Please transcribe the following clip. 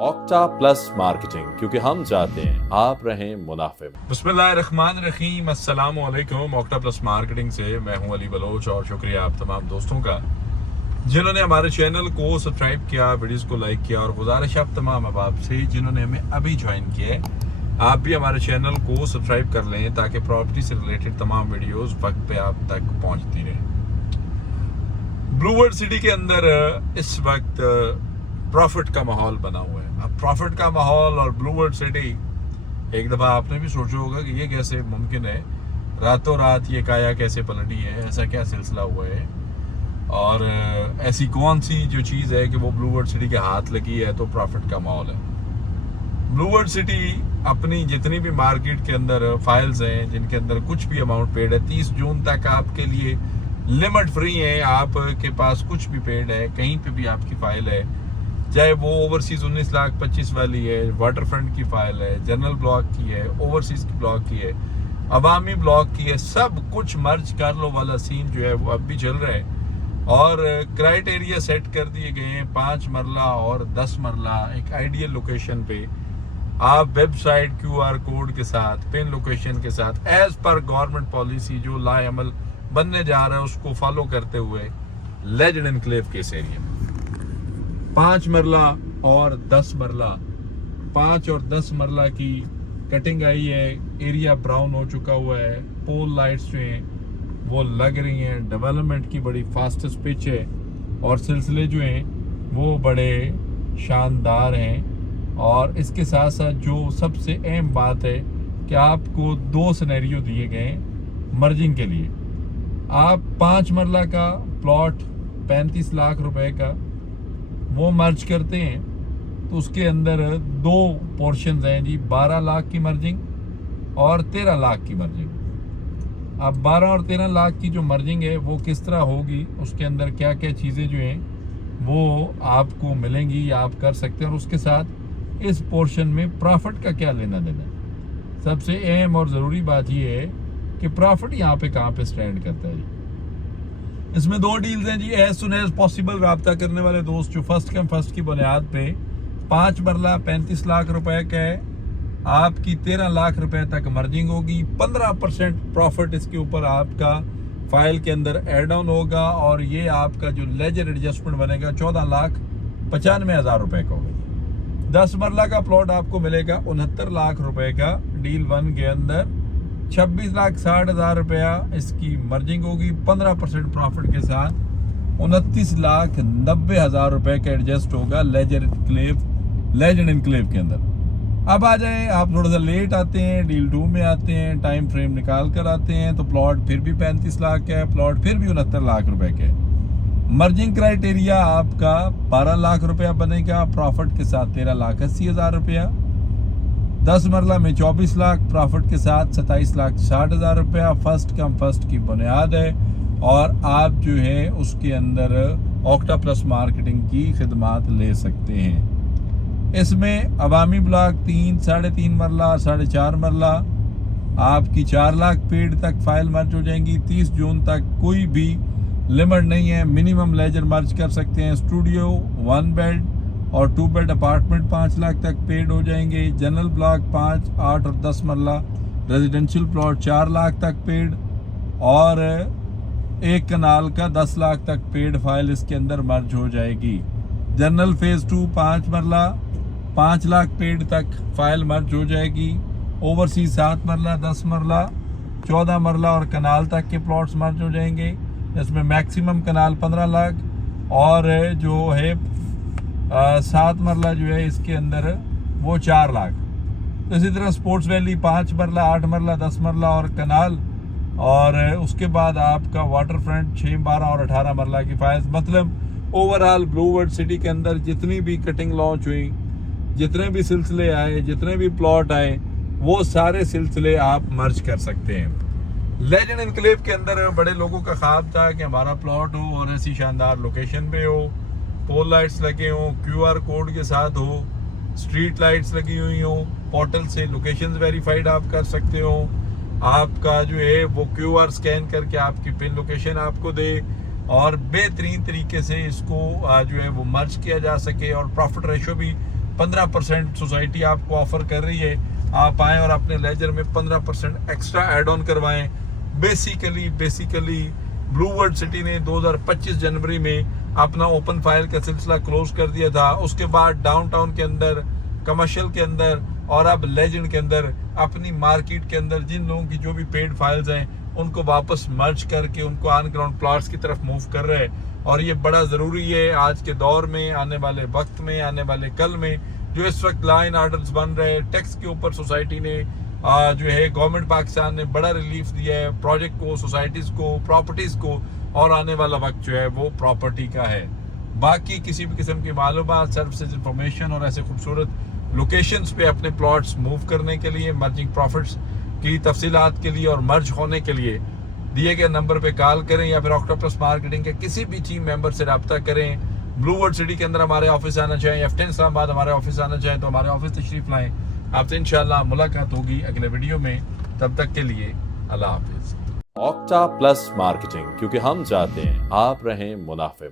Octa plus marketing, क्योंकि हम चाहते हैं आप रहें मुनाफे में। बिस्मिल्लाहिर्रहमानिर्रहीम, अस्सलामु अलैकुम। ऑक्टा प्लस मार्केटिंग से मैं हूं अली बलोच और शुक्रिया आप तमाम दोस्तों का जिन्होंने हमारे चैनल को सब्सक्राइब किया, वीडियोस को लाइक किया। और गुजारिश आप तमाम अहबाब से जिन्होंने हमें अभी ज्वाइन किया है, आप भी हमारे चैनल को सब्सक्राइब कर लें ताकि प्रॉपर्टी से रिलेटेड तमाम वीडियोस वक्त पे आप तक पहुंचती रहें। ब्लू वर्ल्ड सिटी के अंदर इस वक्त प्रॉफिट का माहौल बना हुआ है। अब प्रॉफिट का माहौल और ब्लू वर्ल्ड सिटी, एक दफ़ा आपने भी सोचा होगा कि ये कैसे मुमकिन है, रातों रात ये काया कैसे पलटी है, ऐसा क्या सिलसिला हुआ है और ऐसी कौन सी जो चीज़ है कि वो ब्लू वर्ल्ड सिटी के हाथ लगी है तो प्रॉफिट का माहौल है। ब्लू वर्ल्ड सिटी अपनी जितनी भी मार्केट के अंदर फाइल्स हैं जिनके अंदर कुछ भी अमाउंट पेड है, 30 जून तक आपके लिए लिमिट फ्री है। आपके पास कुछ भी पेड है, कहीं पे भी आपकी फाइल है, चाहे वो ओवरसीज 19,25,000 वाली है, वाटर फ्रंट की फाइल है, जनरल ब्लॉक की है, ओवरसीज की ब्लॉक की है, अवामी ब्लॉक की है, सब कुछ मर्ज कर लो वाला सीन जो है वो अब भी चल रहा है। और क्राइटेरिया सेट कर दिए गए हैं 5 मरला और 10 मरला एक आइडियल लोकेशन पे। आप वेबसाइट QR कोड के साथ, पिन लोकेशन के साथ, एज पर गवर्नमेंट पॉलिसी जो लाएअमल बनने जा रहा है उसको फॉलो करते हुए लेजेंड एनक्लेव के इस एरिया में 5 मरला और 10 मरला, 5 और 10 मरला की कटिंग आई है। एरिया ब्राउन हो चुका हुआ है, पोल लाइट्स जो हैं वो लग रही हैं, डेवलपमेंट की बड़ी फास्टेस्ट पिच है और सिलसिले जो हैं वो बड़े शानदार हैं। और इसके साथ साथ जो सबसे अहम बात है कि आपको 2 सिनेरियो दिए गए हैं मर्जिंग के लिए। आप 5 मरला का प्लॉट 35 लाख रुपए का वो मर्ज करते हैं तो उसके अंदर 2 पोर्शंस हैं जी, 12 लाख की मर्जिंग और 13 लाख की मर्जिंग। अब 12 और 13 लाख की जो मर्जिंग है वो किस तरह होगी, उसके अंदर क्या क्या चीज़ें जो हैं वो आपको मिलेंगी या आप कर सकते हैं, और उसके साथ इस पोर्शन में प्रॉफिट का क्या लेना देना है। सबसे अहम और ज़रूरी बात ये है कि प्रॉफिट यहाँ पे कहाँ पे स्टैंड करता है जी। इसमें 2 डील्स हैं जी। एज सुन एज पॉसिबल रब्ता करने वाले दोस्त जो फर्स्ट कम फर्स्ट की बुनियाद पे 5 मरला 35 लाख रुपए का है, आपकी 13 लाख रुपए तक मर्जिंग होगी। 15% प्रॉफिट इसके ऊपर आपका फाइल के अंदर एड ऑन होगा और ये आपका जो लेजर एडजस्टमेंट बनेगा 14,95,000 रुपए का होगा। 10 मरला का प्लॉट आपको मिलेगा 69 लाख रुपए का डील 1 के अंदर, 26,60,000 रुपया इसकी मर्जिंग होगी। 15% प्रॉफिट के साथ 29,90,000 रुपए का एडजस्ट होगा लेजेंड एनक्लेव के अंदर। अब आ जाए, आप थोड़ा सा लेट आते हैं, डील 2 में आते हैं, टाइम फ्रेम निकाल कर आते हैं तो प्लॉट फिर भी 35 लाख का है, प्लॉट फिर भी 69 लाख रुपए का है। मर्जिंग क्राइटेरिया आपका 12 लाख रुपया बनेगा, प्रॉफिट के साथ 13,80,000 रुपया। 10 मरला में 24 लाख, प्रॉफिट के साथ 27,60,000 रुपया। फर्स्ट कम फर्स्ट की बुनियाद है और आप जो है उसके अंदर ऑक्टा प्लस मार्केटिंग की खिदमात ले सकते हैं। इसमें अवामी ब्लॉक 3, 3.5 मरला, 4.5 मरला, आपकी 4 लाख पेड़ तक फाइल मर्ज हो जाएंगी। 30 जून तक कोई भी लिमिट नहीं है, मिनिमम लेजर मर्ज कर सकते हैं। स्टूडियो 1 बेड और 2 बेड अपार्टमेंट 5 लाख तक पेड हो जाएंगे। जनरल ब्लॉक 5, 8 और 10 मरला, रेजिडेंशियल प्लॉट 4 लाख तक पेड और एक कनाल का 10 लाख तक पेड फाइल इसके अंदर मर्ज हो जाएगी। जनरल फेज 2 5 मरला, 5 लाख पेड तक फाइल मर्ज हो जाएगी। ओवरसीज 7 मरला, 10 मरला, 14 मरला और कनाल तक के प्लॉट्स मर्ज हो जाएंगे। इसमें मैक्सिमम कनाल 15 लाख और जो है 7 मरला जो है इसके अंदर वो 4 लाख। तो इसी तरह स्पोर्ट्स वैली 5 मरला, 8 मरला, 10 मरला और कनाल, और उसके बाद आपका वाटर फ्रंट 6, 12 और 18 मरला की फाइल्स। मतलब ओवरऑल ब्लू वर्ल्ड सिटी के अंदर जितनी भी कटिंग लॉन्च हुई, जितने भी सिलसिले आए, जितने भी प्लॉट आए, वो सारे सिलसिले आप मर्ज कर सकते हैं। लेजेंड एनक्लेव के अंदर बड़े लोगों का ख्वाब था कि हमारा प्लॉट हो और ऐसी शानदार लोकेशन पे हो, पोल लाइट्स लगे हों, QR कोड के साथ हो, स्ट्रीट लाइट्स लगी हुई हो, पोर्टल से लोकेशंस वेरीफाइड आप कर सकते हो, आपका जो है वो QR स्कैन करके आपकी पिन लोकेशन आपको दे और बेहतरीन तरीके से इसको जो है वो मर्ज किया जा सके और प्रॉफिट रेशो भी 15% सोसाइटी आपको ऑफर कर रही है, आप आएँ और अपने लेजर में 15% एक्स्ट्रा ऐड ऑन करवाएं। बेसिकली ब्लू वर्ल्ड सिटी ने 2025 जनवरी में अपना ओपन फाइल का सिलसिला क्लोज कर दिया था। उसके बाद डाउनटाउन के अंदर, कमर्शियल के अंदर और अब लेजेंड के अंदर अपनी मार्केट के अंदर जिन लोगों की जो भी पेड फाइल्स हैं उनको वापस मर्ज करके उनको ऑन ग्राउंड प्लॉट्स की तरफ मूव कर रहे हैं। और ये बड़ा ज़रूरी है आज के दौर में, आने वाले वक्त में, आने वाले कल में, जो इस वक्त लॉ एंड ऑर्डर्स बन रहे हैं। टैक्स के ऊपर सोसाइटी ने जो है गवर्नमेंट पाकिस्तान ने बड़ा रिलीफ दिया है प्रोजेक्ट को, सोसाइटीज़ को, प्रॉपर्टीज़ को, और आने वाला वक्त जो है वो प्रॉपर्टी का है। बाकी किसी भी किस्म की मालूमात, सर्विसेज, इंफॉर्मेशन और ऐसे खूबसूरत लोकेशंस पे अपने प्लॉट्स मूव करने के लिए, मर्जिंग प्रॉफिट्स की तफसीलात के लिए और मर्ज होने के लिए दिए गए नंबर पे कॉल करें या फिर ऑक्टोपस मार्केटिंग के किसी भी टीम मेंबर से रब्ता करें। ब्लू वर्ल्ड सिटी के अंदर हमारे ऑफिस आना चाहें, F10 इस्लामाबाद हमारे ऑफिस आना चाहें तो हमारे ऑफिस तशरीफ लाएं। आपसे इंशाल्लाह मुलाकात होगी अगले वीडियो में। तब तक के लिए अल्लाह हाफिज। ऑक्टा प्लस मार्केटिंग, क्योंकि हम चाहते हैं आप रहें मुनाफे में।